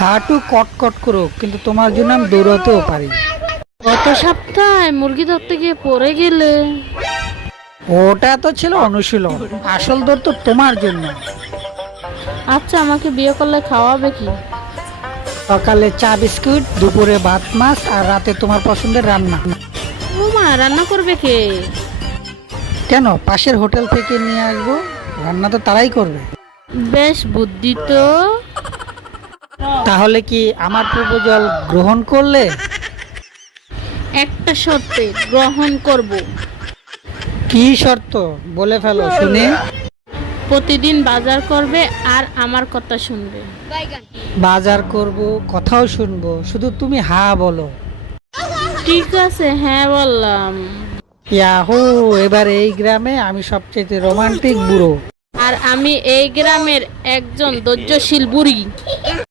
হাঁটু কটকট করুক কিন্তু তোমার জন্য আমি দৌড়াতেও পারি। গত সপ্তাহে মুরগি ধরতে গিয়ে পড়ে গেলে। ওটা তো ছিল অনুশীলন, আসল দৌড় তো তোমার জন্য। আচ্ছা, আমাকে বিয়ে করলে খাওয়াবে কি? সকালে চা বিস্কুট, দুপুরে ভাত মাছ, আর রাতে তোমার পছন্দের রান্না। ও মা, রান্না করবে কে? কেন, পাশের হোটেল থেকে নিয়ে আসবো, রান্না তো তারাই করবে। বেশ বুদ্ধি তো। তাহলে কি আমার প্রপোজাল গ্রহণ করলে? একটা শর্তে গ্রহণ করব। কি শর্ত বলে ফেলো শুনি। প্রতিদিন বাজার করবে আর আমার কথা শুনবে। বাজার করব, কথাও শুনবো, শুধু তুমি হ্যাঁ বলো। ঠিক আছে, হ্যাঁ বললাম। ইয়াহু, এবার এই গ্রামে আমি সবচেয়ে রোমান্টিক বুড়ো। আর আমি এই গ্রামের একজন ধৈর্যশীল বুড়ি।